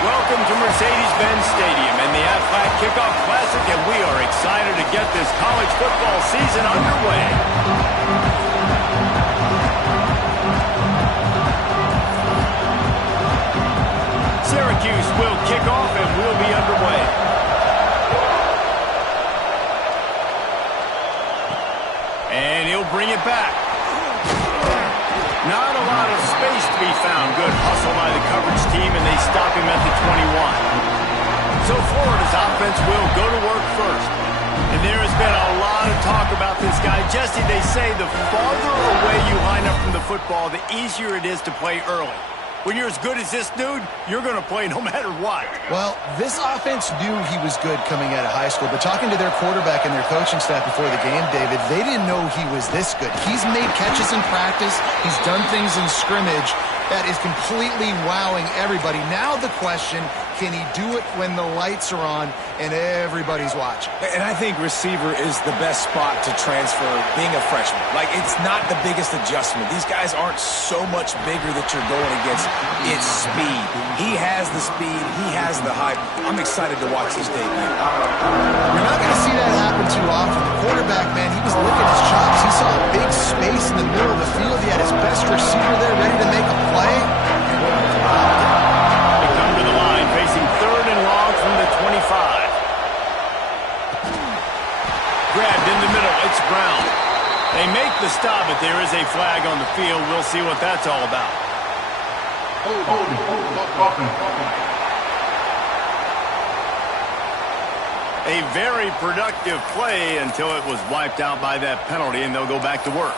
Welcome to Mercedes-Benz Stadium and the Aflac Kickoff Classic, and we are excited to get this college football season underway. Syracuse will kick off and we'll be underway. And he'll bring it back. Not a lot of space to be found. Good hustle by the coverage team, and they stop him at the 21. So Florida's offense will go to work first. And there has been a lot of talk about this guy. Jesse, they say the farther away you line up from the football, the easier it is to play early. When you're as good as this dude, you're going to play no matter what. Well, this offense knew he was good coming out of high school, but talking to their quarterback and their coaching staff before the game, David, they didn't know he was this good. He's made catches in practice. He's done things in scrimmage that is completely wowing everybody. Now the question, can he do it when the lights are on and everybody's watching? And I think receiver is the best spot to transfer being a freshman. Like, it's not the biggest adjustment. These guys aren't so much bigger that you're going against. It's speed. He has the speed. He has the height. I'm excited to watch this debut. You're not going to see that happen too often. The quarterback, man, he was licking his chops. He saw a big space in the middle of the field. He had his best receiver there ready to make a play. They come to the line facing 3rd and long from the 25. Grabbed in the middle. It's Brown. They make the stop, but there is a flag on the field. We'll see what that's all about. A very productive play until it was wiped out by that penalty, and they'll go back to work.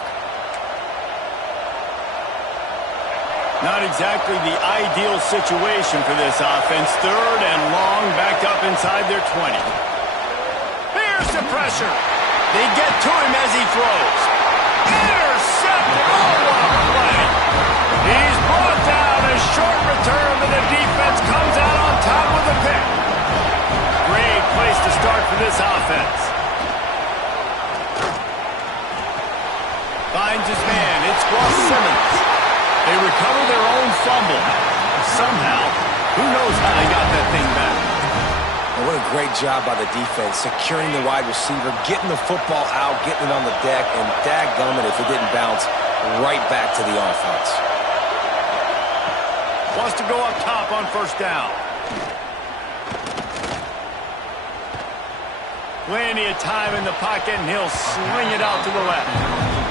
Not exactly the ideal situation for this offense. 3rd and long, backed up inside their 20. Here's the pressure. They get to him as he throws. Intercepted. Oh, what a play. He's brought down. A short return, but the defense comes out on top with a pick. Great place to start for this offense. Finds his man. It's Ross Simmons. They recover their own fumble. Somehow, who knows how they got that thing back. And what a great job by the defense, securing the wide receiver, getting the football out, getting it on the deck, and dadgummit if it didn't bounce right back to the offense. Wants to go up top on 1st down. Plenty of time in the pocket, and he'll swing it out to the left.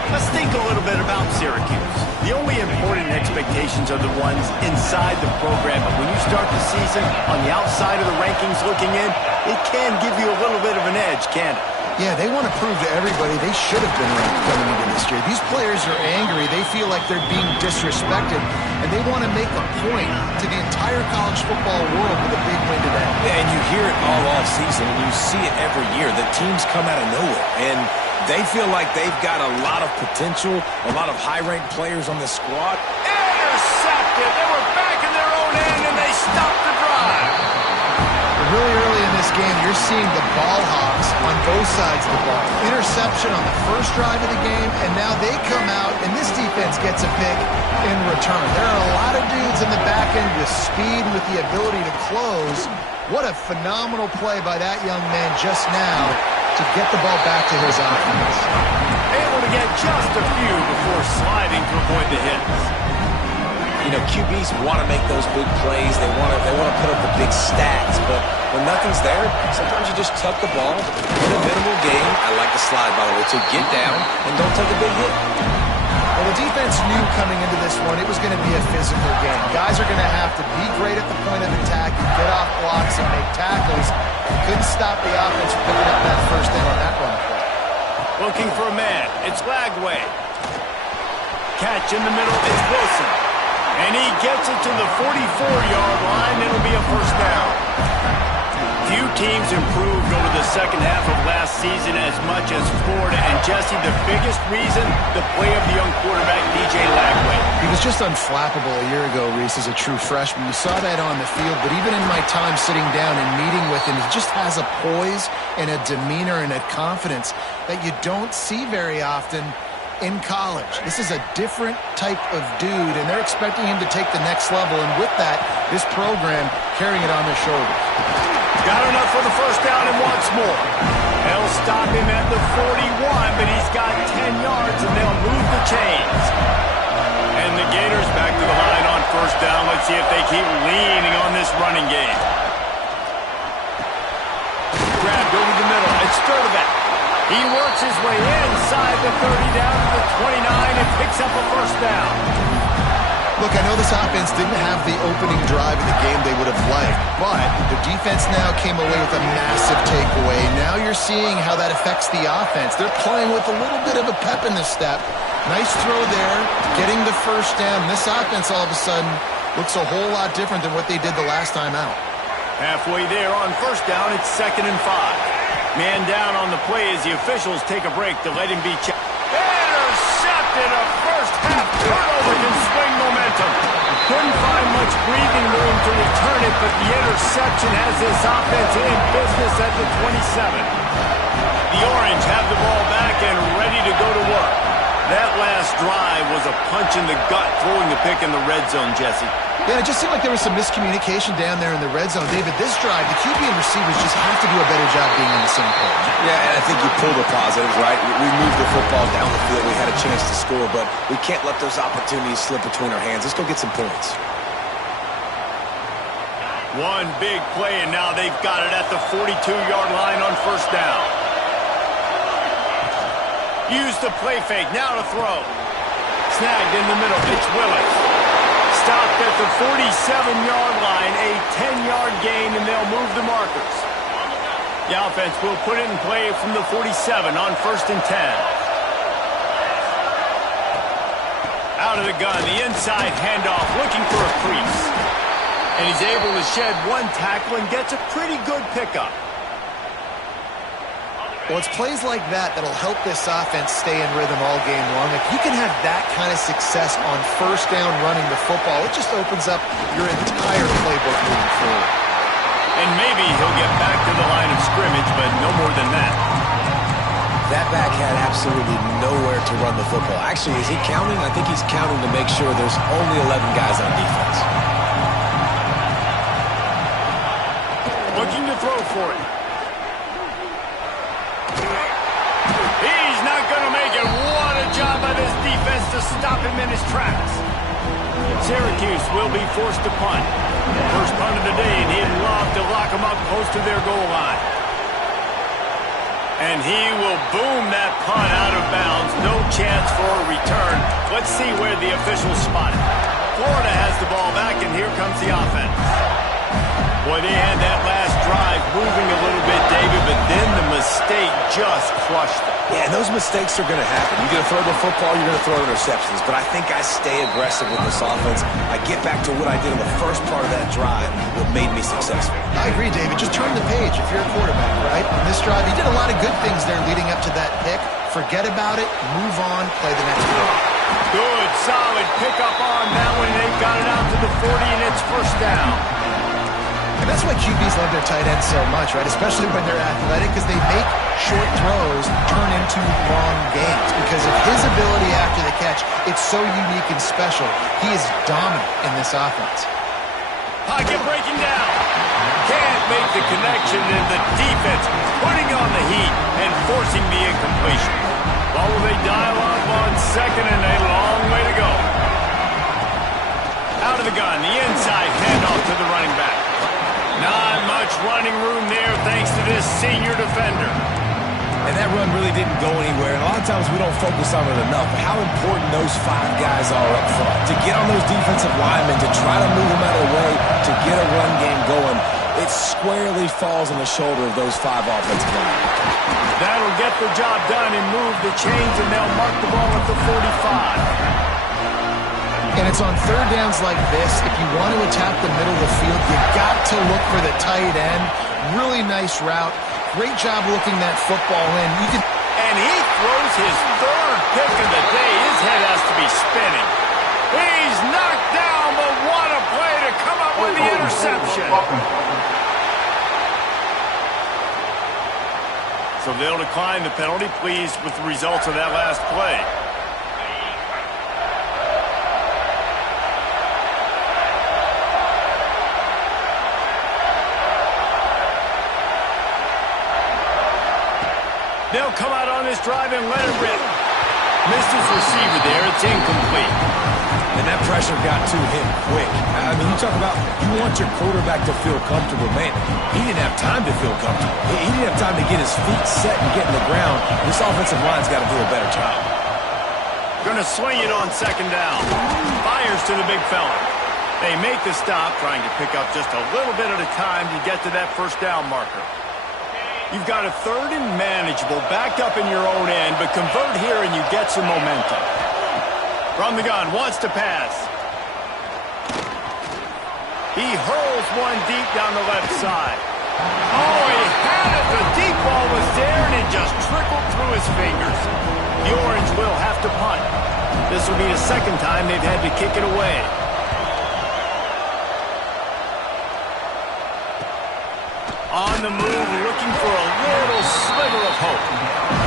Let's think a little bit about Syracuse. The only important expectations are the ones inside the program, but when you start the season on the outside of the rankings looking in, it can give you a little bit of an edge, can't it? Yeah, they want to prove to everybody they should have been ranked coming into this year. These players are angry. They feel like they're being disrespected, and they want to make a point to the entire college football world with a big win today. Yeah, and you hear it all off season, and you see it every year. The teams come out of nowhere, and they feel like they've got a lot of potential, a lot of high-ranked players on this squad. Intercepted. They were back in their own end, and they stopped the drive. Really early in this game, you're seeing the ball hogs on both sides of the ball. Interception on the first drive of the game, and now they come out, and this defense gets a pick in return. There are a lot of dudes in the back end with speed and with the ability to close. What a phenomenal play by that young man just now to get the ball back to his offense. Able to get just a few before sliding to avoid the hits. You know, QBs want to make those big plays. They want to put up the big stats, but when nothing's there, sometimes you just tuck the ball in a minimal game. I like the slide, by the way, to get down and don't take a big hit. Well, the defense knew coming into this one it was going to be a physical game. Guys are going to have to be great at the point of attack and get off blocks and make tackles. Couldn't stop the offense from picking up that 1st down on that run play. Looking for a man. It's Lagway. Catch in the middle. It's Wilson. And he gets it to the 44-yard line. It'll be a 1st down. Few teams improved over the second half of last season as much as Florida. And Jesse, the biggest reason, the play of the young quarterback, DJ Lagway. He was just unflappable a year ago, Reese, as a true freshman. You saw that on the field, but even in my time sitting down and meeting with him, he just has a poise and a demeanor and a confidence that you don't see very often. in college. This is a different type of dude, and they're expecting him to take the next level, and with that, this program carrying it on their shoulders. Got enough for the first down and wants more. They'll stop him at the 41, but he's got 10 yards, and they'll move the chains. And the Gators back to the line on first down. Let's see if they keep leaning on this running game. Grabbed over the middle. It's Sturdivant. He works his way inside the 30 down to the 29 and picks up a first down. Look, I know this offense didn't have the opening drive of the game they would have liked, but the defense now came away with a massive takeaway. Now you're seeing how that affects the offense. They're playing with a little bit of a pep in the step. Nice throw there, getting the first down. This offense all of a sudden looks a whole lot different than what they did the last time out. Halfway there on first down, it's 2nd and 5. Man down on the play as the officials take a break to let him be checked. Intercepted. A first half turnover can swing momentum. Couldn't find much breathing room to return it, but the interception has this offense in business at the 27. The Orange have the ball back and ready to go to work. That last drive was a punch in the gut, throwing the pick in the red zone, Jesse. Yeah, it just seemed like there was some miscommunication down there in the red zone. David, this drive, the QB and receivers just have to do a better job being on the same page. Yeah, and I think you pull the positives, right? We moved the football down the field. We had a chance to score, but we can't let those opportunities slip between our hands. Let's go get some points. One big play, and now they've got it at the 42-yard line on first down. Use the play fake, now to throw. Snagged in the middle, it's Willis. Stopped at the 47-yard line, a 10-yard gain, and they'll move the markers. The offense will put it in play from the 47 on 1st and 10. Out of the gun, the inside handoff, looking for a crease. And he's able to shed one tackle and gets a pretty good pickup. Well, it's plays like that that'll help this offense stay in rhythm all game long. If you can have that kind of success on first down running the football, it just opens up your entire playbook moving forward. And maybe he'll get back to the line of scrimmage, but no more than that. That back had absolutely nowhere to run the football. Actually, is he counting? I think he's counting to make sure there's only 11 guys on defense. Looking to throw for it. He's not going to make it. What a job by this defense to stop him in his tracks. Syracuse will be forced to punt. First punt of the day, and he'd love to lock him up close to their goal line. And he will boom that punt out of bounds. No chance for a return. Let's see where the officials spot it. Florida has the ball back, and here comes the offense. Boy, they had that last drive moving a little bit, David, but then the mistake just crushed them. Yeah, and those mistakes are going to happen. You're going to throw the football, you're going to throw interceptions. But I think I stay aggressive with this offense. I get back to what I did in the first part of that drive, what made me successful. I agree, David. Just turn the page if you're a quarterback, right? In this drive, he did a lot of good things there leading up to that pick. Forget about it, move on, play the next play. Good, solid pickup on that one. They've got it out to the 40, and it's first down. And that's why QBs love their tight ends so much, right? Especially when they're athletic, because they make short throws turn into long gains. Because of his ability after the catch, it's so unique and special. He is dominant in this offense. Pocket breaking down. Can't make the connection, and the defense putting on the heat and forcing the incompletion. Well, will they dial up on second, and a long way to go. Out of the gun, the inside handoff to the running back. Not much running room there thanks to this senior defender. And that run really didn't go anywhere. And a lot of times we don't focus on it enough. But how important those 5 guys are up front. To get on those defensive linemen, to try to move them out of the way, to get a run game going, it squarely falls on the shoulder of those 5 offensive linemen. That'll get the job done and move the chains, and they'll mark the ball at the 45. And it's on third downs like this. If you want to attack the middle of the field, you got to look for the tight end. Really nice route. Great job looking that football in. And he throws his 3rd pick of the day. His head has to be spinning. He's knocked down, but what a play to come up with the interception. So they'll decline the penalty, pleased with the results of that last play. They'll come out on this drive and let it rip. Missed his receiver there. It's incomplete. And that pressure got to him quick. I mean, you talk about you want your quarterback to feel comfortable. Man, he didn't have time to feel comfortable. He didn't have time to get his feet set and get in the ground. This offensive line's got to do a better job. Going to swing it on second down. Fires to the big fella. They make the stop, trying to pick up just a little bit at a time to get to that first down marker. You've got a third and manageable, backed up in your own end, but convert here and you get some momentum. From the gun, wants to pass. He hurls one deep down the left side. Oh, he had it. The deep ball was there, and it just trickled through his fingers. The Orange will have to punt. This will be the second time they've had to kick it away. On the move, looking for a little sliver of hope.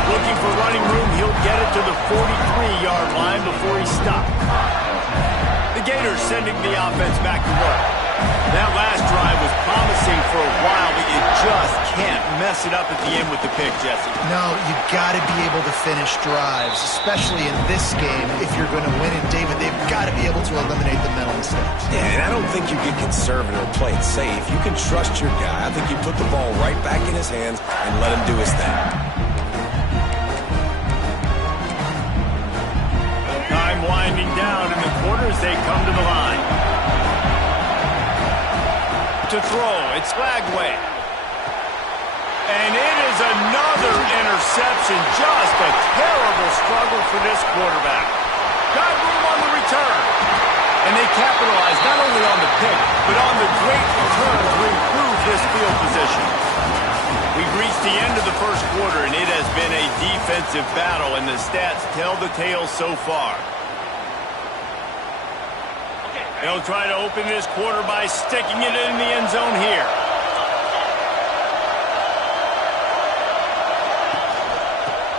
Looking for running room, he'll get it to the 43-yard line before he stopped. The Gators sending the offense back to work. That last drive was promising for a while, but you just can't mess it up at the end with the pick, Jesse. No, you got to be able to finish drives, especially in this game. If you're going to win it, David, they've got to be able to eliminate the mental mistakes. Yeah, and I don't think you get conservative or play it safe. You can trust your guy. I think you put the ball right back in his hands and let him do his thing. Time winding down in the quarter as they come to the line. To throw, it's Lagway. And it is another interception. Just a terrible struggle for this quarterback. Got room on the return. And they capitalize not only on the pick, but on the great return to improve this field position. We've reached the end of the first quarter, and it has been a defensive battle, and the stats tell the tale so far. They'll try to open this quarter by sticking it in the end zone here.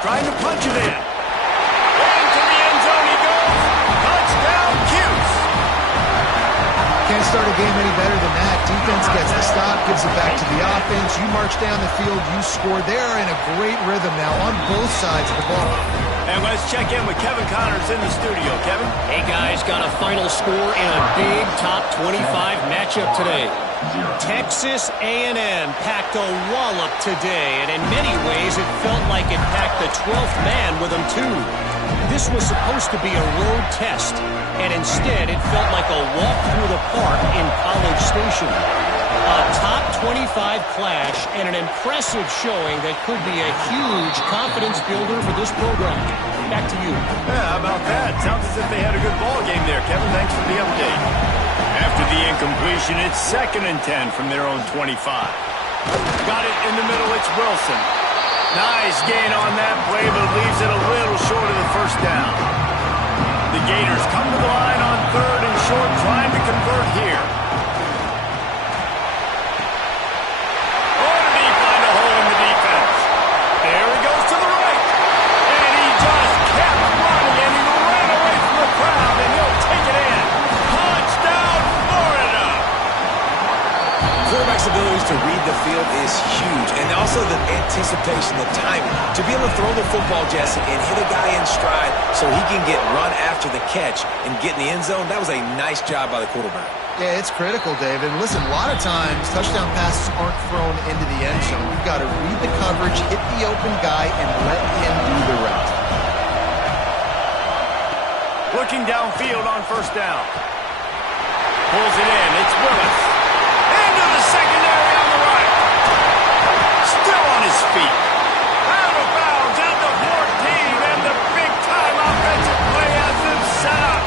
Trying to punch it in. Into the end zone he goes. Touchdown, Cuse. Can't start a game any better than that. Defense gets the stop, gives it back to the offense. You march down the field, you score. They're in a great rhythm now on both sides of the ball. And let's check in with Kevin Connors in the studio. Kevin? Hey, guys, got a final score in a big top 25 matchup today. Texas A&M packed a wallop today, and in many ways it felt like it packed the 12th man with them, too. This was supposed to be a road test, and instead it felt like a walk through the park in College Station. A top 25 clash and an impressive showing that could be a huge confidence builder for this program. Back to you. Yeah, how about that? Sounds as if they had a good ball game there, Kevin. Thanks for the update. After the incompletion, it's 2nd and 10 from their own 25. Got it in the middle, it's Wilson. Nice gain on that play, but leaves it a little short of the first down. The Gators come to the line on 3rd and short, trying to convert here. Abilities to read the field is huge, and also the anticipation, the timing. To be able to throw the football, Jesse, and hit a guy in stride so he can get run after the catch and get in the end zone, that was a nice job by the quarterback. Yeah, it's critical, David. Listen, a lot of times touchdown passes aren't thrown into the end zone. You've got to read the coverage, hit the open guy, and let him do the rest. Looking downfield on 1st down. Pulls it in. It's Willis. Into the secondary on the right. Still on his feet. Out of bounds at the 14, and the big-time offensive play has them set up.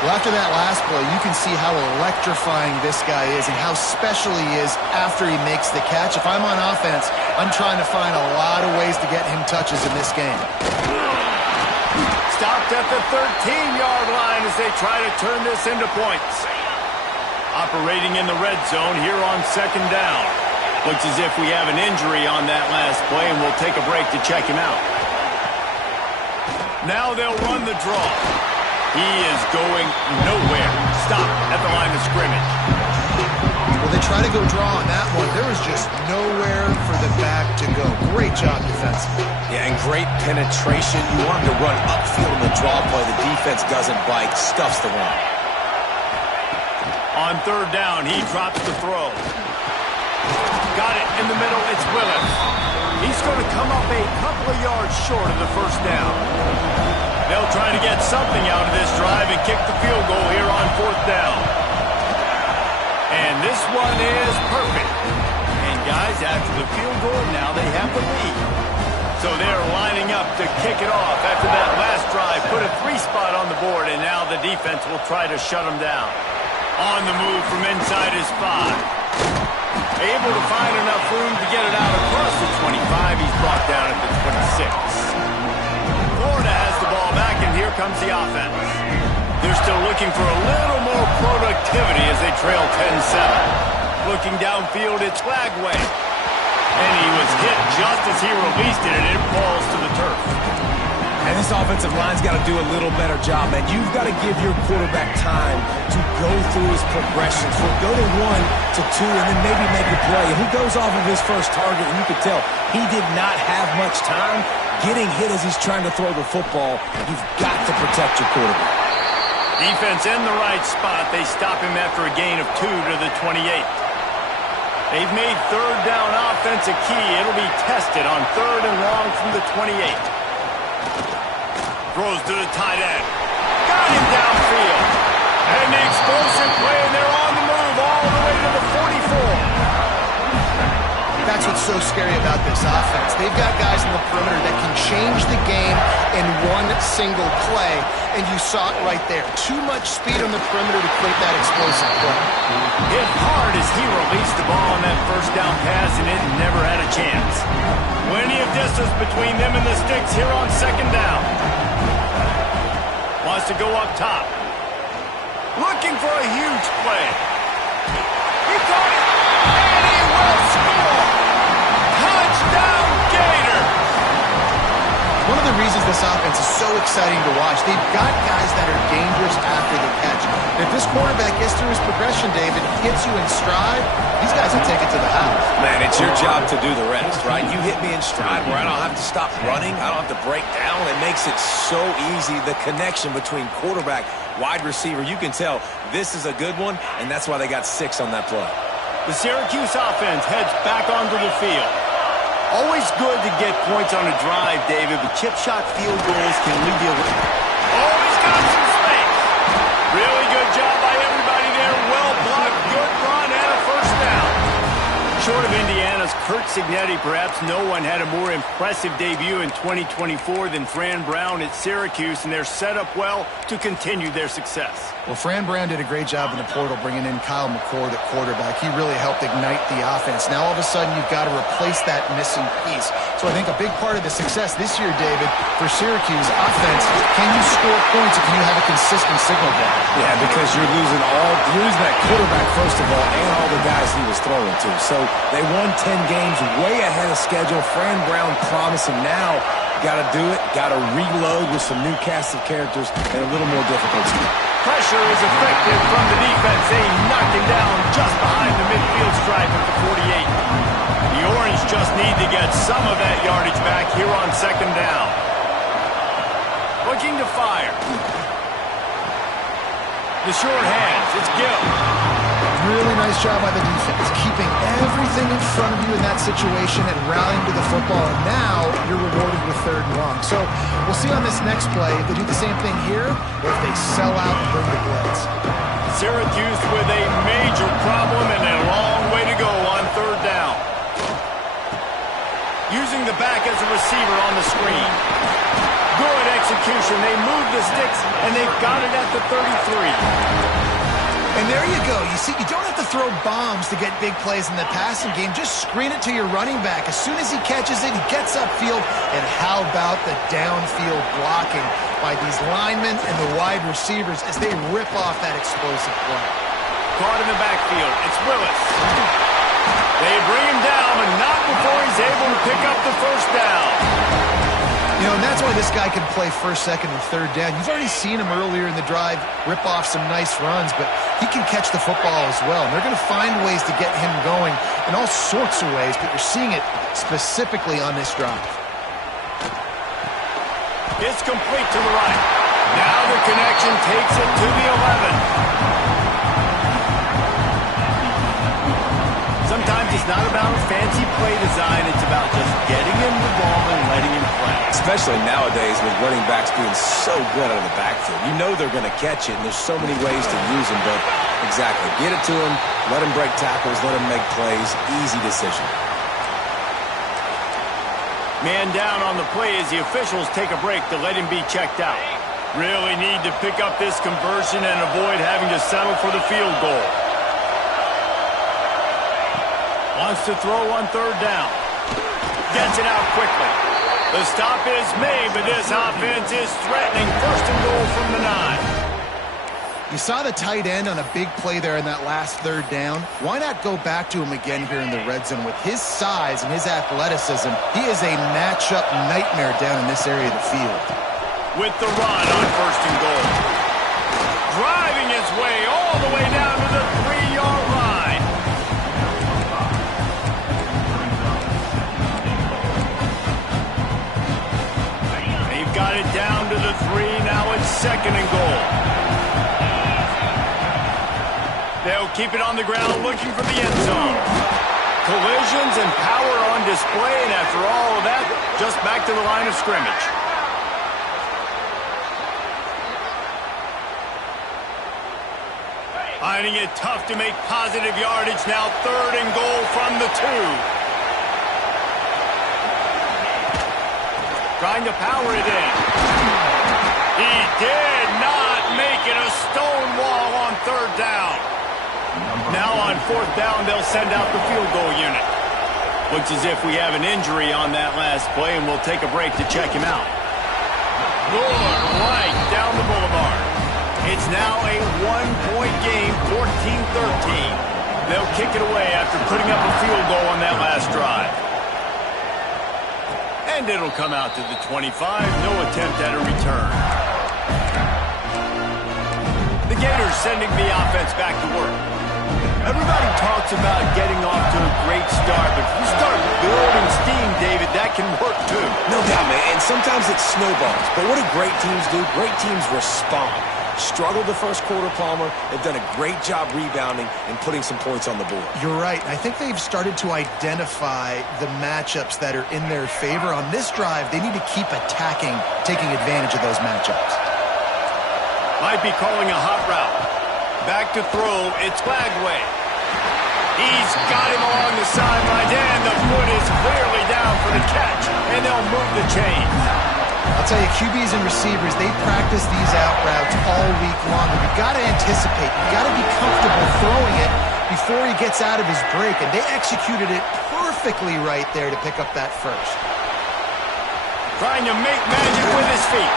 Well, after that last play, you can see how electrifying this guy is and how special he is after he makes the catch. If I'm on offense, I'm trying to find a lot of ways to get him touches in this game. Stopped at the 13-yard line as they try to turn this into points. Operating in the red zone here on 2nd down. Looks as if we have an injury on that last play, and we'll take a break to check him out. Now they'll run the draw. He is going nowhere. Stop at the line of scrimmage. Well, they try to go draw on that one. There was just nowhere for the back to go. Great job defensively. Yeah, and great penetration. You want him to run upfield on the draw play. The defense doesn't bite, stuffs the run. On third down, he drops the throw. Got it in the middle. It's Willis. He's going to come up a couple of yards short of the first down. They'll try to get something out of this drive and kick the field goal here on fourth down. And this one is perfect. And guys, after the field goal, now they have the lead. So they're lining up to kick it off after that last drive. Put a 3-spot on the board, and now the defense will try to shut them down. On the move from inside his 5. Able to find enough room to get it out across the 25. He's brought down at the 26. Florida has the ball back, and here comes the offense. They're still looking for a little more productivity as they trail 10-7. Looking downfield, it's Flagway. And he was hit just as he released it, and it falls to the turf. And this offensive line's got to do a little better job, man. You've got to give your quarterback time to go through his progressions. We'll go to 1 to 2 and then maybe make a play. And he goes off of his first target, and you can tell he did not have much time getting hit as he's trying to throw the football. You've got to protect your quarterback. Defense in the right spot. They stop him after a gain of 2 to the 28. They've made third down offense a key. It'll be tested on 3rd and long from the 28. Throws to the tight end. Got him downfield. And the explosive play, and they're on the move all the way to the 44. That's what's so scary about this offense. They've got guys in the perimeter that can change the game in one single play, and you saw it right there. Too much speed on the perimeter to create that explosive play. Hit hard as he released the ball on that first down pass, and it never had a chance. Plenty of distance between them and the sticks here on second down. Wants to go up top. Looking for a huge play. He caught it, and he will score. Touchdown, Gator. One of the reasons this offense is so exciting to watch, they've got guys that are dangerous after the catch. And if this quarterback gets through his progression, David, gets you in stride, these guys will take it to the house. Man, it's your job to do the rest, right? You hit me in stride where I don't have to stop running. I don't have to break down. It makes it so easy. The connection between quarterback, wide receiver, you can tell this is a good one, and that's why they got 6 on that play. The Syracuse offense heads back onto the field. Always good to get points on a drive, David, but chip shot field goals can lead you. Oh, he's got some space. Really good job by everybody there. Well blocked, good run, and a first down. Short of Indiana's Curt Cignetti, perhaps no one had a more impressive debut in 2024 than Fran Brown at Syracuse, and they're set up well to continue their success. Well, Fran Brown did a great job in the portal bringing in Kyle McCord at quarterback. He really helped ignite the offense. Now, all of a sudden, you've got to replace that missing piece. So I think a big part of the success this year, David, for Syracuse offense, can you score points and can you have a consistent signal ball? Yeah, because you're losing that quarterback, first of all, and all the guys he was throwing to. So they won 10 games way ahead of schedule. Fran Brown promising now. Got to do it, got to reload with some new cast of characters and a little more difficulty. Pressure is effective from the defense. They knock him down just behind the midfield stripe at the 48. The Orange just need to get some of that yardage back here on second down. Looking to fire. The short hands, it's Gill. Really nice job by the defense, keeping everything in front of you in that situation and rallying to the football. And now you're rewarded with 3rd and long. So we'll see on this next play if they do the same thing here or if they sell out and bring the blitz. Syracuse with a major problem and a long way to go on 3rd down. Using the back as a receiver on the screen. Good execution. They move the sticks, and they've got it at the 33. And there you go. You see, you don't have to throw bombs to get big plays in the passing game. Just screen it to your running back. As soon as he catches it, he gets upfield. And how about the downfield blocking by these linemen and the wide receivers as they rip off that explosive play. Caught in the backfield. It's Willis. They bring him down, but not before he's able to pick up the first down. You know, and that's why this guy can play first, second, and third down. You've already seen him earlier in the drive rip off some nice runs, but he can catch the football as well. And they're going to find ways to get him going in all sorts of ways, but you're seeing it specifically on this drive. It's complete to the right. Now the connection takes it to the 11. Sometimes it's not about a fancy play design. It's about just getting him the ball and letting him play. Especially nowadays with running backs being so good out of the backfield. You know they're going to catch it, and there's so many ways to use them, but exactly. Get it to him, let him break tackles, let him make plays. Easy decision. Man down on the play as the officials take a break to let him be checked out. Really need to pick up this conversion and avoid having to settle for the field goal. Wants to throw on third down. Gets it out quickly. The stop is made, but this offense is threatening first and goal from the 9. You saw the tight end on a big play there in that last third down. Why not go back to him again here in the red zone? With his size and his athleticism, he is a matchup nightmare down in this area of the field. With the run on first and goal. Driving his way all the way down to the 3-yard line. They've got it down to the 3. Now it's second and goal. They'll keep it on the ground looking for the end zone. Collisions and power on display, and after all of that, just back to the line of scrimmage. Finding it tough to make positive yardage now. Third and goal from the 2. Trying to power it in. He did not make it a stone wall on third down. Now on fourth down, they'll send out the field goal unit. Looks as if we have an injury on that last play, and we'll take a break to check him out. Good right down the boulevard. It's now a 1-point game, 14-13. They'll kick it away after putting up a field goal on that last drive. And it'll come out to the 25. No attempt at a return. The Gators sending the offense back to work. Everybody talks about getting off to a great start, but if you start building steam, David, that can work too. No doubt, man, and sometimes it snowballs. But what do great teams do? Great teams respond. Struggled the first quarter, Palmer. They've done a great job rebounding and putting some points on the board. You're right. I think they've started to identify the matchups that are in their favor. On this drive, they need to keep attacking, taking advantage of those matchups. Might be calling a hot route. Back to throw. It's Flagway. He's got him along the sideline, and the foot is clearly down for the catch, and they'll move the chains. I'll tell you, QBs and receivers, they practice these out routes all week long. And you've got to anticipate. You've got to be comfortable throwing it before he gets out of his break. And they executed it perfectly right there to pick up that first. Trying to make magic with his feet.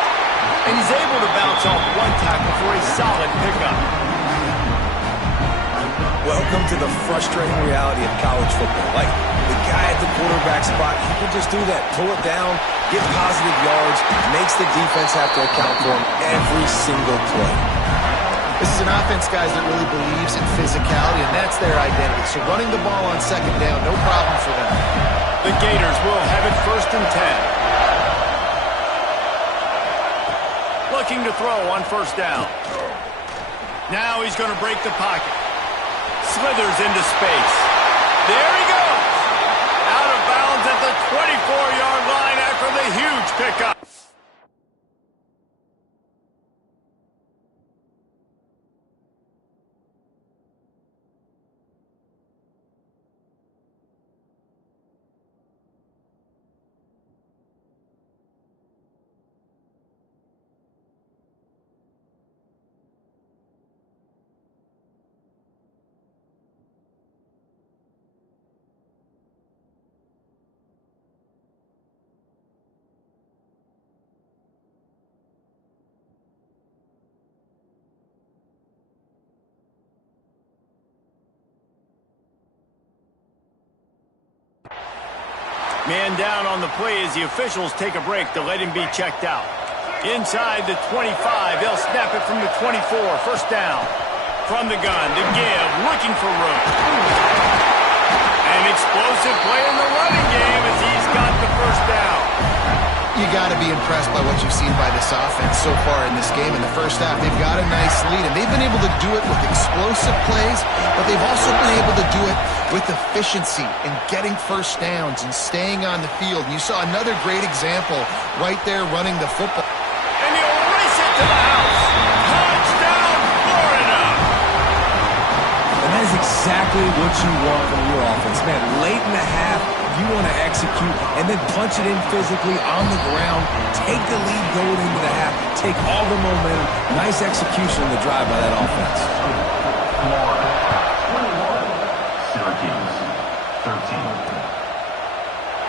And he's able to bounce off one tackle for a solid pickup. Welcome to the frustrating reality of college football. Like, the guy at the quarterback spot, he can just do that. Pull it down, get positive yards, makes the defense have to account for him every single play. This is an offense, guys, that really believes in physicality, and that's their identity. So running the ball on second down, no problem for them. The Gators will have it first and 10. Looking to throw on first down. Now he's going to break the pocket. Slithers into space. There he goes. Out of bounds at the 24-yard line after the huge pickup. Man down on the play as the officials take a break to let him be checked out. Inside the 25, they'll snap it from the 24, first down. From the gun, the give, looking for room. An explosive play in the running game as he's got the first down. You got to be impressed by what you've seen by this offense so far in this game. In the first half, they've got a nice lead, and they've been able to do it with explosive plays, but they've also been able to do it with efficiency and getting first downs and staying on the field. And you saw another great example right there running the football. And he'll race it to the house. Touchdown, Florida! And that is exactly what you want from your offense. Man, late in the half, you want to execute and then punch it in physically on the ground, take the lead going into the half, take all the momentum. Nice execution in the drive by that offense.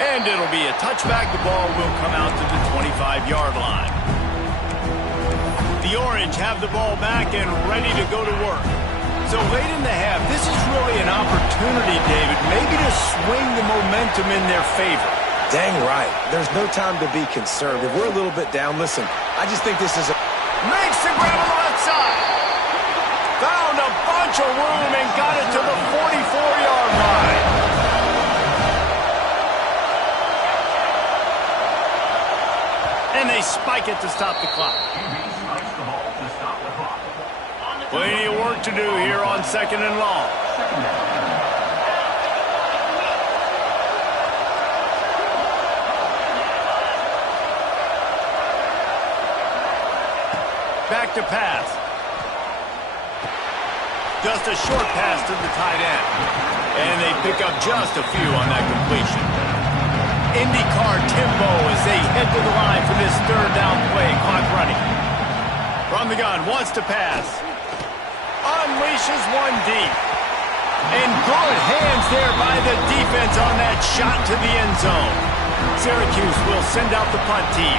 And it'll be a touchback. The ball will come out to the 25-yard line. The Orange have the ball back and ready to go to work. So late in the half, this is really an opportunity, David, maybe to swing the momentum in their favor. Dang right. There's no time to be concerned. If we're a little bit down, listen, I just think this is a... Makes the grab on the left side. Found a bunch of room and got it to the 44-yard line. And they spike it to stop the clock. Plenty of work to do here on second and long. Back to pass. Just a short pass to the tight end. And they pick up just a few on that completion. IndyCar tempo as they head to the line for this third down play. Clock running. From the gun, wants to pass. Unleashes one deep. And good hands there by the defense on that shot to the end zone. Syracuse will send out the punt team.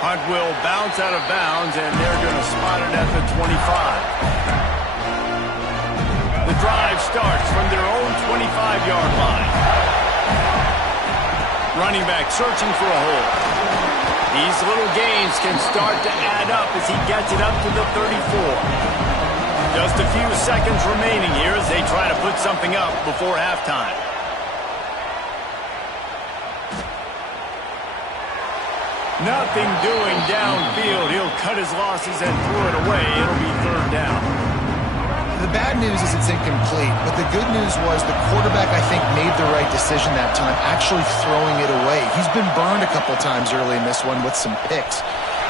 Punt will bounce out of bounds, and they're going to spot it at the 25. The drive starts from their own 25-yard line. Running back searching for a hole. These little gains can start to add up as he gets it up to the 34. Just a few seconds remaining here as they try to put something up before halftime. Nothing doing downfield. He'll cut his losses and throw it away. It'll be third down. The bad news is it's incomplete, but the good news was the quarterback, I think, made the right decision that time, actually throwing it away. He's been burned a couple times early in this one with some picks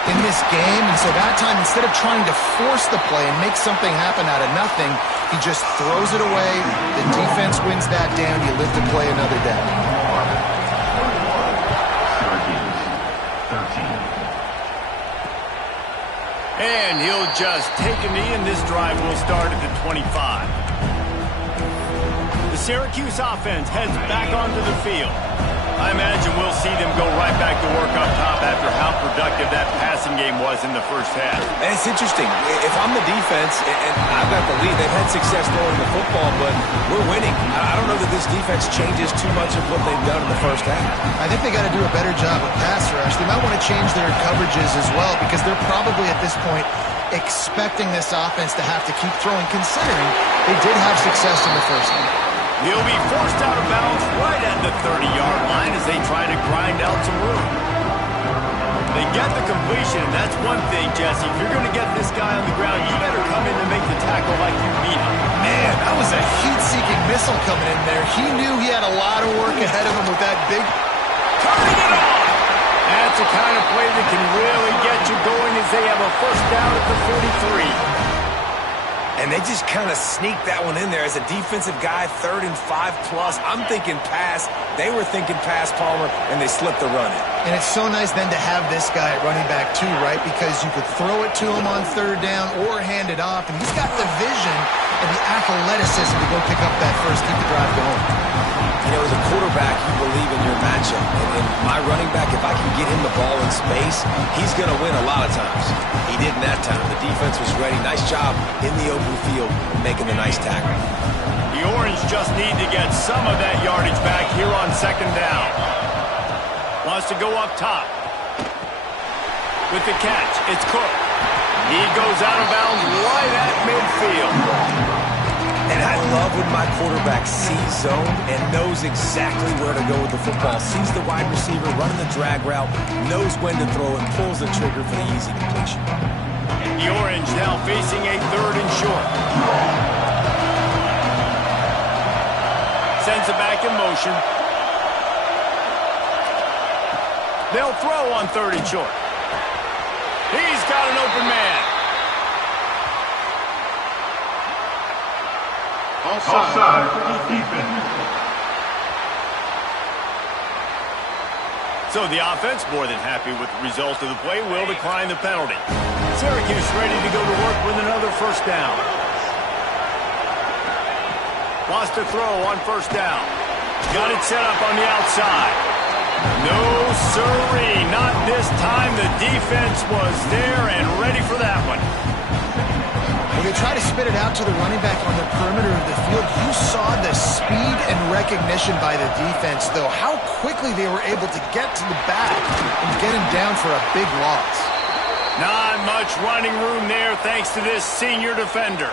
in this game, and so that time, instead of trying to force the play and make something happen out of nothing, he just throws it away. The defense wins that down. You live to play another day. And he'll just take a knee, and this drive will start at the 25. The Syracuse offense heads back onto the field. I imagine we'll see them go right back to work up top after how productive that passing game was in the first half. And it's interesting. If I'm the defense and I've got the lead, they've had success throwing the football, but we're winning. I don't know that this defense changes too much of what they've done in the first half. I think they got to do a better job with pass rush. They might want to change their coverages as well because they're probably at this point expecting this offense to have to keep throwing, considering they did have success in the first half. He'll be forced out of bounds right at the 30-yard line as they try to grind out some room. They get the completion, and that's one thing, Jesse. If you're going to get this guy on the ground, you better come in and make the tackle like you need him. Man, that was a heat-seeking missile coming in there. He knew he had a lot of work ahead of him with that big... Turning it on! That's the kind of play that can really get you going as they have a first down at the 43. And they just kind of sneaked that one in there as a defensive guy, 3rd and 5+. I'm thinking pass. They were thinking pass, Palmer, and they slipped the run in. And it's so nice then to have this guy at running back too, right? Because you could throw it to him on 3rd down or hand it off. And he's got the vision and the athleticism to go pick up that first, keep the drive going. You know, as a quarterback, you believe in your matchup. And my running back, if I can get him the ball in space, he's going to win a lot of times. He didn't that time. The defense was ready. Nice job in the open open field and making the nice tackle. The Orange just need to get some of that yardage back here on second down. Wants to go up top. With the catch, it's Cook. He goes out of bounds right at midfield. And I love when my quarterback sees zone and knows exactly where to go with the football. Sees the wide receiver running the drag route, knows when to throw it, pulls the trigger for the easy completion. The Orange now facing a 3rd and short. Sends it back in motion. They'll throw on 3rd and short. He's got an open man. Offside for the defense. So the offense, more than happy with the result of the play, will decline the penalty. Syracuse ready to go to work with another first down. Wants to throw on first down. Got it set up on the outside. No, sirree, not this time. The defense was there and ready for that one. When they try to spit it out to the running back on the perimeter of the field, you saw the speed and recognition by the defense, though, how quickly they were able to get to the back and get him down for a big loss. Not much running room there thanks to this senior defender.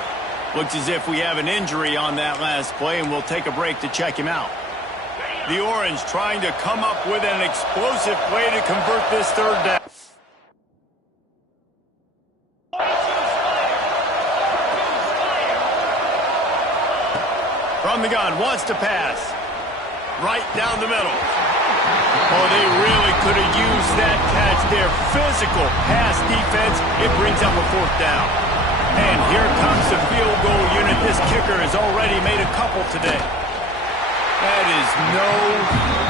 Looks as if we have an injury on that last play, and we'll take a break to check him out. The Orange trying to come up with an explosive play to convert this 3rd down. From the gun, wants to pass. Right down the middle. Oh, they really could have used that catch there. Physical pass defense. It brings up a 4th down. And here comes the field goal unit. This kicker has already made a couple today. That is no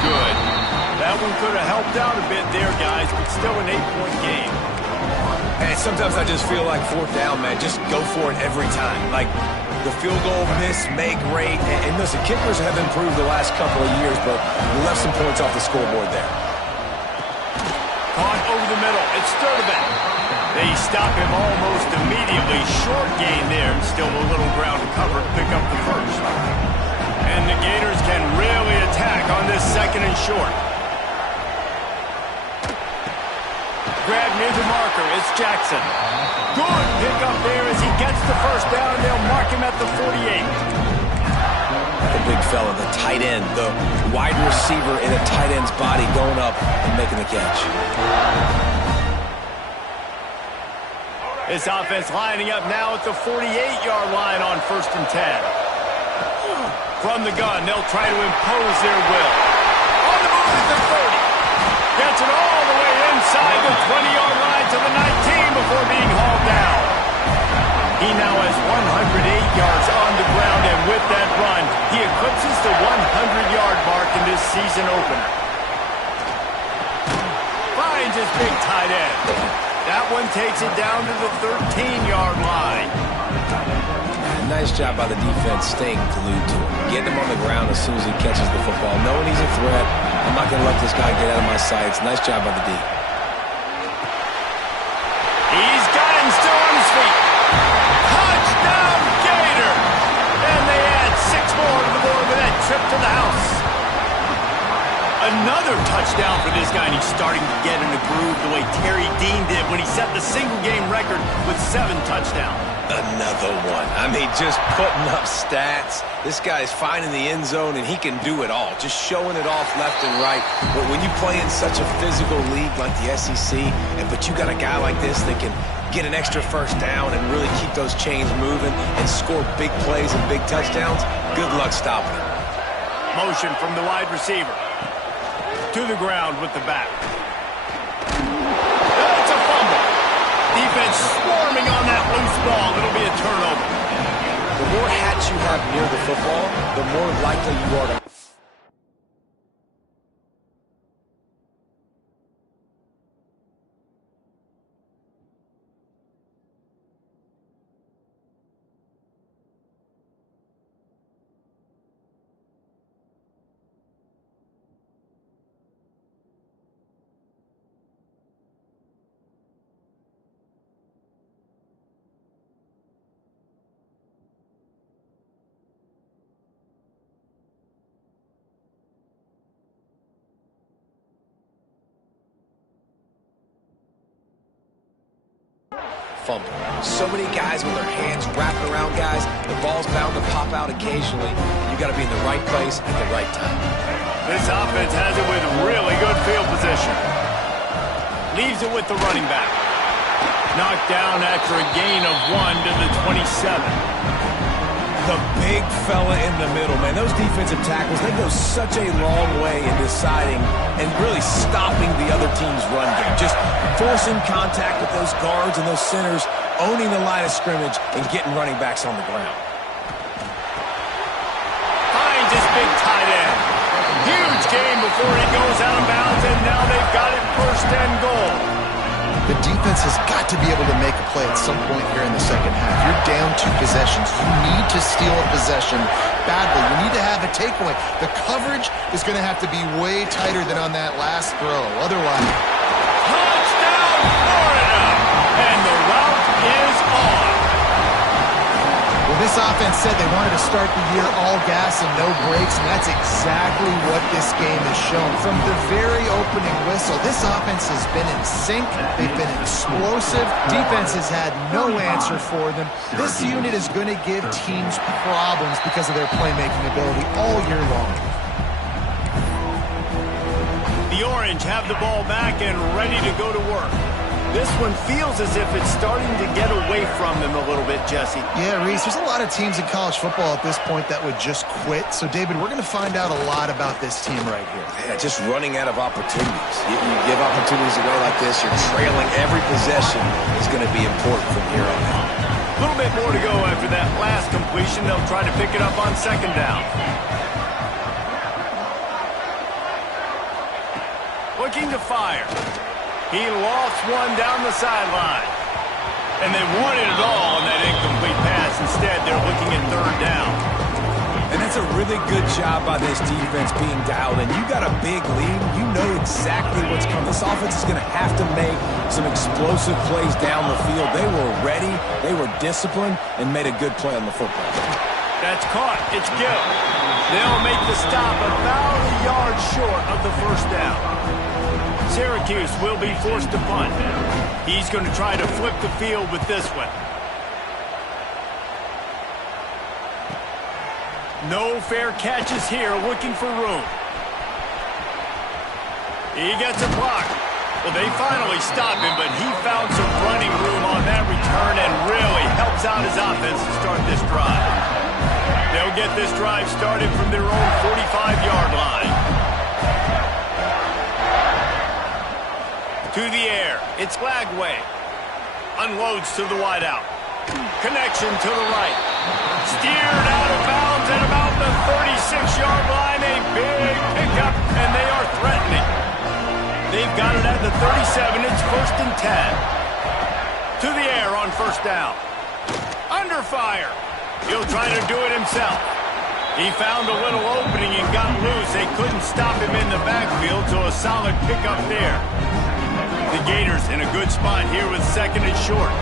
good. That one could have helped out a bit there, guys, but still an 8-point game. And sometimes I just feel like 4th down, man. Just go for it every time. Like, the field goal miss, make great. And listen, kickers have improved the last couple of years, but we left some points off the scoreboard there. Caught over the middle. It's Sturdivant. They stop him almost immediately. Short gain there, and still a little ground to cover to pick up the first. And the Gators can really attack on this 2nd and short. Grab near the marker. It's Jackson. Good pickup there as he gets the first down. They'll mark him at the 48. The big fella, the tight end, the wide receiver in a tight end's body going up and making the catch. This offense lining up now at the 48-yard line on 1st and 10. From the gun, they'll try to impose their will. On the move at the 30. Gets it all the way inside the 20-yard line to the 19 before being hauled down. He now has 108 yards on the ground, and with that run, he eclipses the 100-yard mark in this season opener. Finds his big tight end. That one takes it down to the 13-yard line. Nice job by the defense staying glued to him. Getting him on the ground as soon as he catches the football. Knowing he's a threat. I'm not going to let this guy get out of my sights. Nice job by the D. He's got him still on his feet. Touchdown, Gator! And they add 6 more to the board with that trip to the house. Another touchdown for this guy, and he's starting to get in the groove the way Terry Dean did when he set the single-game record with 7 touchdowns. Another one. I mean, just putting up stats. This guy's finding the end zone, and he can do it all. Just showing it off left and right. But when you play in such a physical league like the SEC, but you got a guy like this that can get an extra first down and really keep those chains moving and score big plays and big touchdowns, good luck stopping him. Motion from the wide receiver. To the ground with the back. That's a fumble. Defense swarming on that loose ball. It'll be a turnover. The more hats you have near the football, the more likely you are to fumble. So many guys with their hands wrapping around guys. The ball's bound to pop out occasionally. You got to be in the right place at the right time. This offense has it with really good field position. Leaves it with the running back. Knocked down after a gain of 1 to the 27. The big fella in the middle, man. Those defensive tackles, they go such a long way in deciding and really stopping the other team's run game. Just forcing contact with those guards and those centers, owning the line of scrimmage, and getting running backs on the ground. Finds his big tight end. Huge game before he goes out of bounds, and now they've got it first and goal. The defense has got to be able to make a play at some point here in the second half. You're down 2 possessions. You need to steal a possession badly. You need to have a takeaway. The coverage is going to have to be way tighter than on that last throw. Otherwise, Touchdown, Florida! And the route is on. well, this offense said they wanted to start the year all gas and no brakes, and that's exactly what this game has shown. From the very opening whistle, this offense has been in sync. They've been explosive. Defense has had no answer for them. This unit is going to give teams problems because of their playmaking ability all year long. The Orange have the ball back and ready to go to work. This one feels as if it's starting to get away from them a little bit, Jesse. Yeah, Reese, there's a lot of teams in college football at this point that would just quit. So, David, we're going to find out a lot about this team right here. Yeah, just running out of opportunities. You give opportunities away like this, you're trailing. Every possession is going to be important from here on out. A little bit more to go after that last completion. They'll try to pick it up on second down. Looking to fire. He lost one down the sideline. And they wanted it all on that incomplete pass. Instead, they're looking at third down. And that's a really good job by this defense being dialed in. You got a big lead. You know exactly what's coming. This offense is going to have to make some explosive plays down the field. They were ready. They were disciplined and made a good play on the football. That's caught. It's Gill. They'll make the stop about a yard short of the first down. Syracuse will be forced to punt. He's going to try to flip the field with this one. No fair catches here, looking for room. He gets a block. Well, they finally stop him, but he found some running room on that return and really helps out his offense to start this drive. They'll get this drive started from their own 45-yard line. To the air, it's Lagway. Unloads to the wideout. Connection to the right. Steered out of bounds at about the 36-yard line. A big pickup, and they are threatening. They've got it at the 37. It's first and 10. To the air on first down. Under fire. He'll try to do it himself. He found a little opening and got loose. They couldn't stop him in the backfield, so a solid pickup there. The Gators in a good spot here with second and short.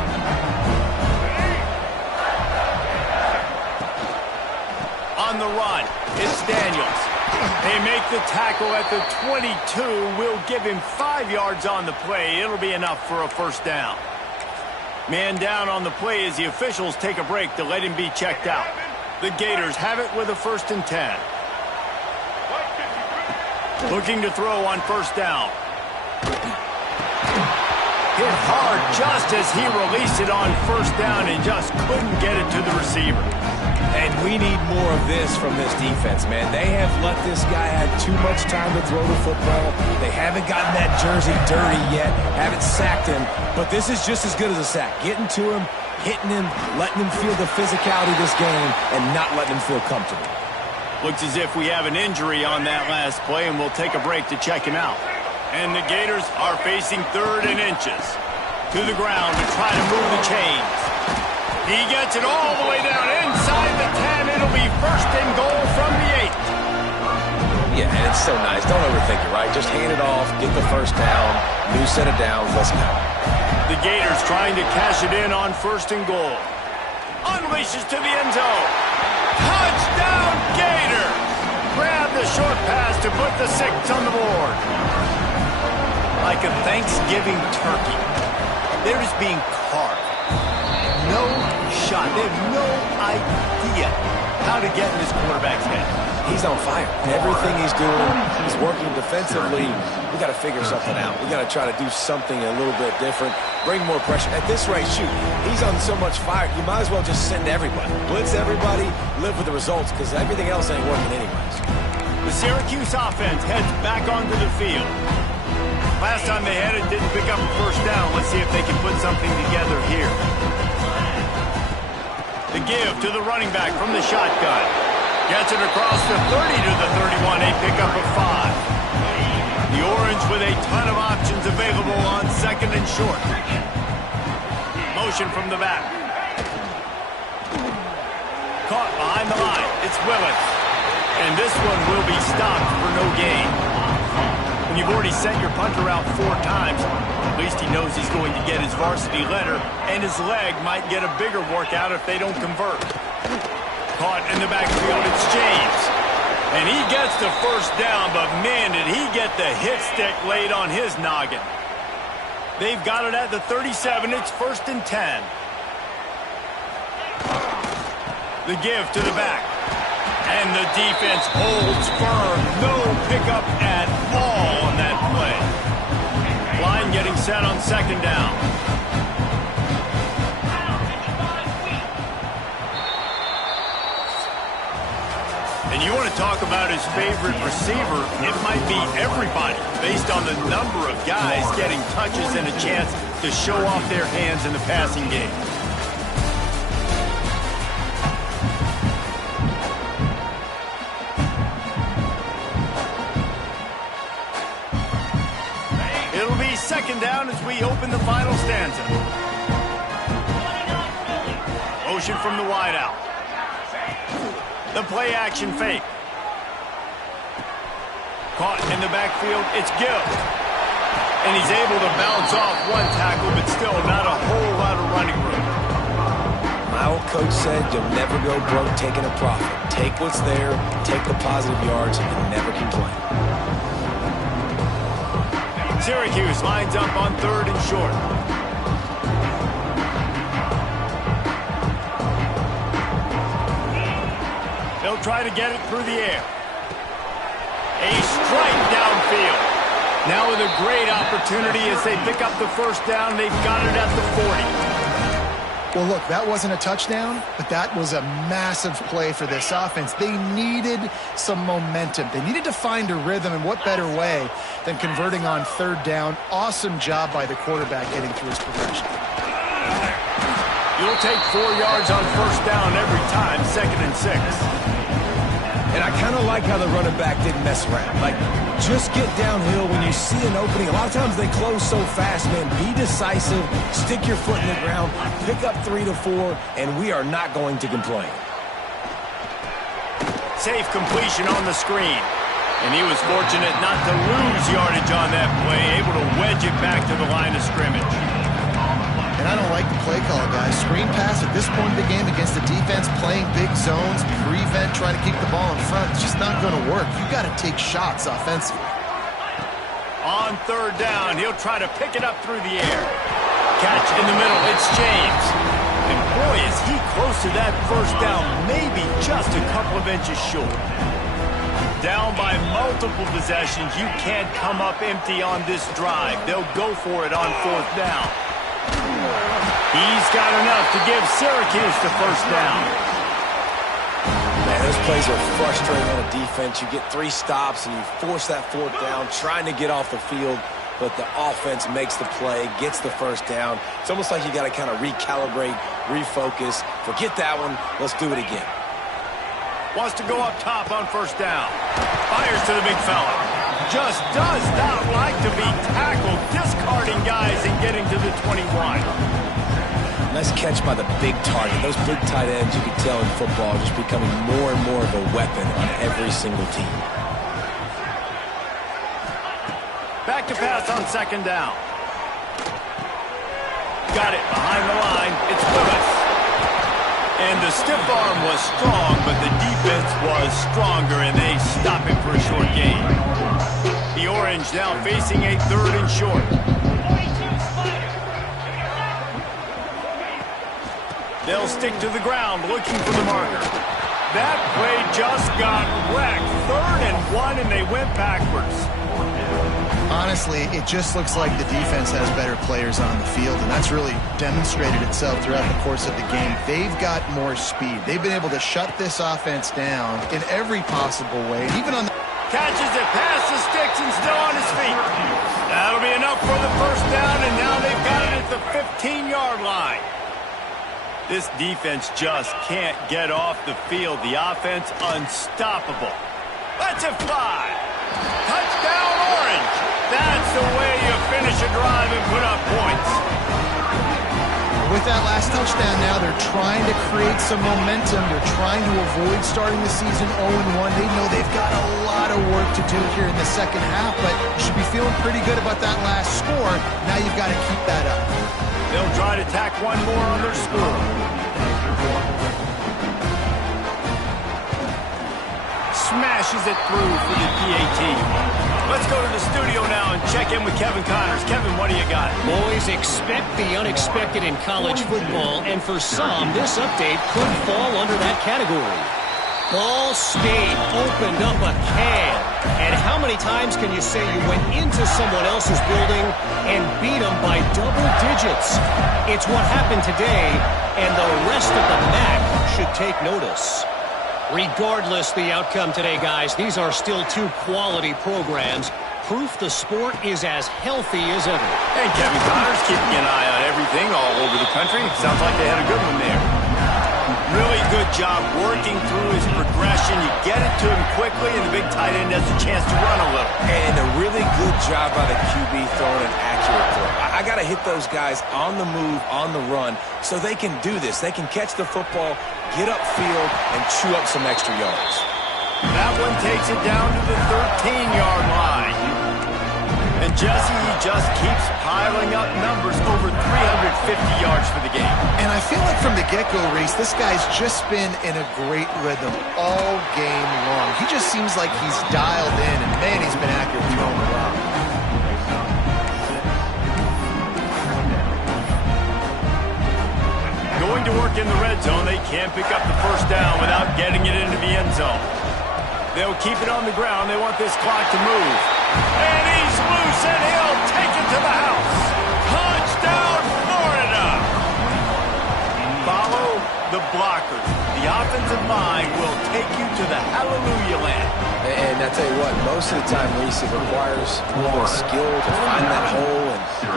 On the run, it's Daniels. They make the tackle at the 22. Will give him 5 yards on the play. It'll be enough for a first down. Man down on the play as the officials take a break to let him be checked out. The Gators have it with a first and 10. Looking to throw on first down. Hit hard just as he released it on first down and just couldn't get it to the receiver. And we need more of this from this defense, man. They have let this guy have too much time to throw the football. They haven't gotten that jersey dirty yet, haven't sacked him, but this is just as good as a sack. Getting to him, hitting him, letting him feel the physicality of this game, and not letting him feel comfortable. Looks as if we have an injury on that last play, and we'll take a break to check him out. And the Gators are facing third and inches. To the ground to try to move the chains. He gets it all the way down inside the 10. It'll be first and goal from the 8. Yeah, and it's so nice. Don't overthink it, right? Just hand it off, get the first down, new set of downs, let's go. The Gators trying to cash it in on first and goal. Unleashes to the end zone. Touchdown, Gators! Grab the short pass to put the 6 on the board. Like a Thanksgiving turkey. They're just being carved. shot. They have no idea how to get in this quarterback's head. He's on fire. Everything he's doing, he's working defensively. We got to figure something out. We got to try to do something a little bit different, bring more pressure. At this rate, shoot, he's on so much fire, you might as well just send everybody. Blitz everybody, live with the results, because everything else ain't working anyways. The Syracuse offense heads back onto the field. Last time they had it, didn't pick up a first down. Let's see if they can put something together here. The give to the running back from the shotgun. Gets it across the 30 to the 31, a pickup of 5. The Orange with a ton of options available on second and short. Motion from the back. Caught behind the line. It's Willis. And this one will be stopped for no gain. When you've already sent your punter out 4 times, at least he knows he's going to get his varsity letter, and his leg might get a bigger workout if they don't convert. Caught in the backfield, it's James. And he gets the first down, but man, did he get the hit stick laid on his noggin. They've got it at the 37. It's 1st and 10. The give to the back. And the defense holds firm. No pickup at all on that play. Line getting set on second down. And you want to talk about his favorite receiver, it might be everybody, based on the number of guys getting touches and a chance to show off their hands in the passing game. It'll be second down as we open the final stanza. Motion from the wideout. The play action fake. Caught in the backfield, it's Gill. And he's able to bounce off one tackle, but still not a whole lot of running room. My old coach said you'll never go broke taking a profit. Take what's there, take the positive yards, and never complain. Syracuse lines up on 3rd and short. They'll try to get it through the air. A strike downfield. Now with a great opportunity as they pick up the first down. They've got it at the 40. Well, look, that wasn't a touchdown, but that was a massive play for this offense. They needed some momentum. They needed to find a rhythm, and what better way than converting on 3rd down. Awesome job by the quarterback getting through his progression. You'll take 4 yards on first down every time, 2nd and 6. And I kind of like how the running back didn't mess around. Like, just get downhill when you see an opening. A lot of times they close so fast, man. Be decisive, stick your foot in the ground, pick up 3 to 4, and we are not going to complain. Safe completion on the screen. And he was fortunate not to lose yardage on that play, able to wedge it back to the line of scrimmage. And I don't like the play call, guys. Screen pass at this point in the game against the defense playing big zones, prevent, trying to keep the ball in front. It's just not going to work. You got to take shots offensively. On 3rd down, he'll try to pick it up through the air. Catch in the middle, it's James. And boy, is he close to that first down, maybe just a couple of inches short. Down by multiple possessions, you can't come up empty on this drive. They'll go for it on 4th down. He's got enough to give Syracuse the first down. Man, those plays are frustrating on a defense. You get 3 stops and you force that 4th down, trying to get off the field, but the offense makes the play, gets the first down. It's almost like you got to kind of recalibrate, refocus. Forget that one. Let's do it again. Wants to go up top on first down. Fires to the big fella. Just does not like to be tackled, discarding guys and getting to the 21. Nice catch by the big target. Those big tight ends, you can tell in football, just becoming more and more of a weapon on every single team. Back to pass on 2nd down. Got it behind the line. It's Willis. And the stiff arm was strong, but the defense was stronger, and they stop him for a short gain. The Orange now facing a 3rd and short. They'll stick to the ground looking for the marker. That play just got wrecked. 3rd and 1, and they went backwards. Honestly, it just looks like the defense has better players on the field, and that's really demonstrated itself throughout the course of the game. They've got more speed. They've been able to shut this offense down in every possible way. Even on the catches it past the sticks and still on his feet. That'll be enough for the first down, and now they've got it at the 15-yard line. This defense just can't get off the field. The offense unstoppable. Let's it fly. Touchdown, Orange. That's the way you finish a drive and put up points. With that last touchdown now, they're trying to create some momentum. They're trying to avoid starting the season 0-1. They know they've got a lot of work to do here in the second half, but you should be feeling pretty good about that last score. Now you've got to keep that up. They'll try to tack one more on their score. Smashes it through for the PAT. Let's go to the studio now and check in with Kevin Connors. Kevin, what do you got? Boys, expect the unexpected in college football, and for some, this update could fall under that category. Ball State opened up a can. And how many times can you say you went into someone else's building and beat them by double digits? It's what happened today, and the rest of the MAC should take notice. Regardless the outcome today, guys, these are still 2 quality programs. Proof the sport is as healthy as ever. And Kevin Connors keeping an eye on everything all over the country. Sounds like they had a good one there. Really good job working through his progression. You get it to him quickly, and the big tight end has a chance to run a little. And a really good job by the QB throwing an accurate throw. I got to hit those guys on the move, on the run, so they can do this. They can catch the football, get upfield, and chew up some extra yards. That one takes it down to the 13-yard line. And Jesse, he just keeps piling up numbers, over 350 yards for the game. And I feel like from the get-go, Reese, this guy's just been in a great rhythm all game long. He just seems like he's dialed in, and man, he's been accurate throwing the rock. Going to work in the red zone, they can't pick up the first down without getting it into the end zone. They'll keep it on the ground. They want this clock to move. And he's loose, and he'll take it to the house. Touchdown, Florida! Follow the blockers. The offensive line will take you to the hallelujah land. And I tell you what, most of the time, Reese, it requires a little bit of skill to find that hole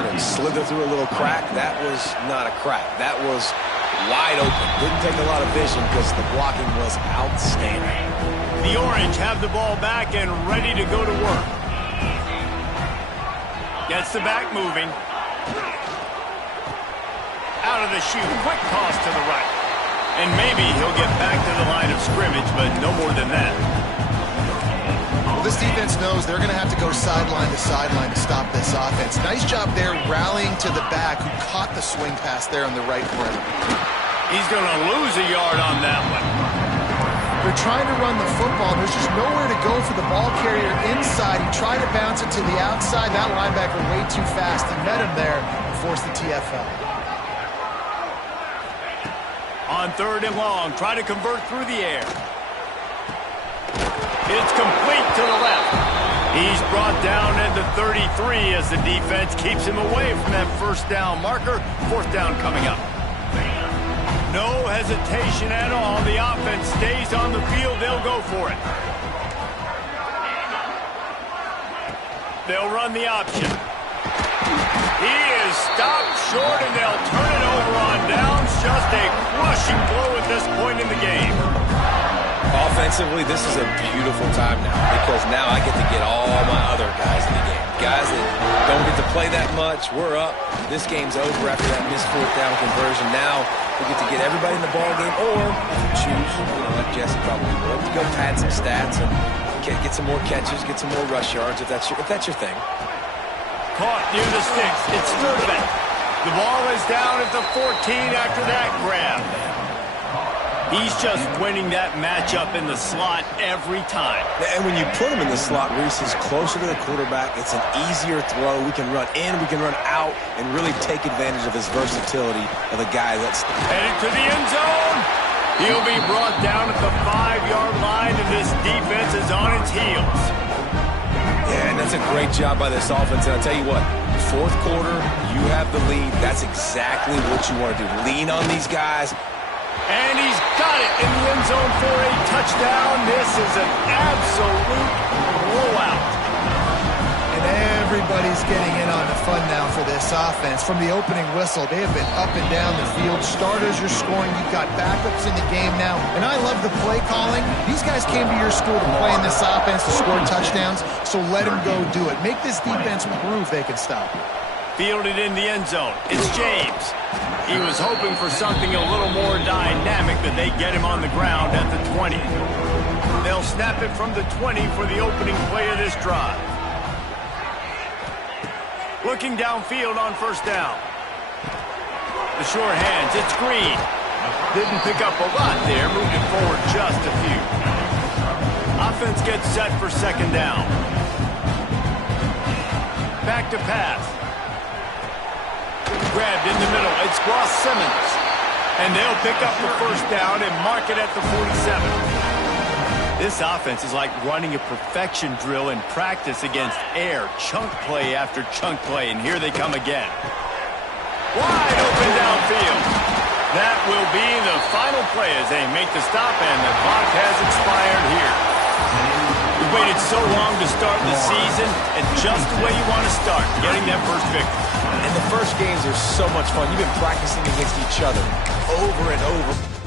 and slither through a little crack. That was not a crack. That was wide open. Didn't take a lot of vision because the blocking was outstanding. The Orange have the ball back and ready to go to work. Gets the back moving. Out of the chute, quick toss to the right. And maybe he'll get back to the line of scrimmage, but no more than that. Well, this defense knows they're going to have to go sideline to stop this offense. Nice job there rallying to the back who caught the swing pass there on the right perimeter. He's going to lose a yard on that one. They're trying to run the football. There's just nowhere to go for the ball carrier inside. He tried to bounce it to the outside. That linebacker way too fast. He met him there and forced the TFL. On 3rd and long, try to convert through the air. It's complete to the left. He's brought down at the 33 as the defense keeps him away from that first down marker. 4th down coming up. No hesitation at all. The offense stays on the field. They'll go for it. They'll run the option. He is stopped short, and they'll turn it over on downs. Just a crushing blow at this point in the game. Offensively, this is a beautiful time now because now I get to get all my other guys in the game. Guys that don't get to play that much, we're up. This game's over after that missed 4th down conversion. Now we get to get everybody in the ball game, or if you choose, like Jesse probably would, to go pad some stats and get some more catches, get some more rush yards if that's your thing. Caught near the sticks. It's Sturtevant. The ball is down at the 14 after that grab. He's just winning that matchup in the slot every time. And when you put him in the slot, Reese, is closer to the quarterback. It's an easier throw. We can run in, we can run out, and really take advantage of his versatility of a guy that's headed to the end zone. He'll be brought down at the 5-yard line, and this defense is on its heels. Yeah, and that's a great job by this offense. And I'll tell you what, fourth quarter, you have the lead. That's exactly what you want to do. Lean on these guys. And he's got it in the end zone for a touchdown. This is an absolute blowout. And everybody's getting in on the fun now for this offense. From the opening whistle, they have been up and down the field. Starters are scoring. You've got backups in the game now. And I love the play calling. These guys came to your school to play in this offense to score touchdowns, so let them go do it. Make this defense prove they can stop it. Fielded in the end zone. It's James. He was hoping for something a little more dynamic, that they get him on the ground at the 20. They'll snap it from the 20 for the opening play of this drive. Looking downfield on first down. The short hands, it's Green. Didn't pick up a lot there, moved it forward just a few. Offense gets set for second down. Back to pass. Grabbed in the middle, it's Ross Simmons. And they'll pick up the first down and mark it at the 47. This offense is like running a perfection drill in practice against air. Chunk play after chunk play, and here they come again. Wide open downfield. That will be the final play as they make the stop, and the clock has expired here. We waited so long to start the season, and just the way you want to start, getting that first victory. And the first games are so much fun. You've been practicing against each other over and over.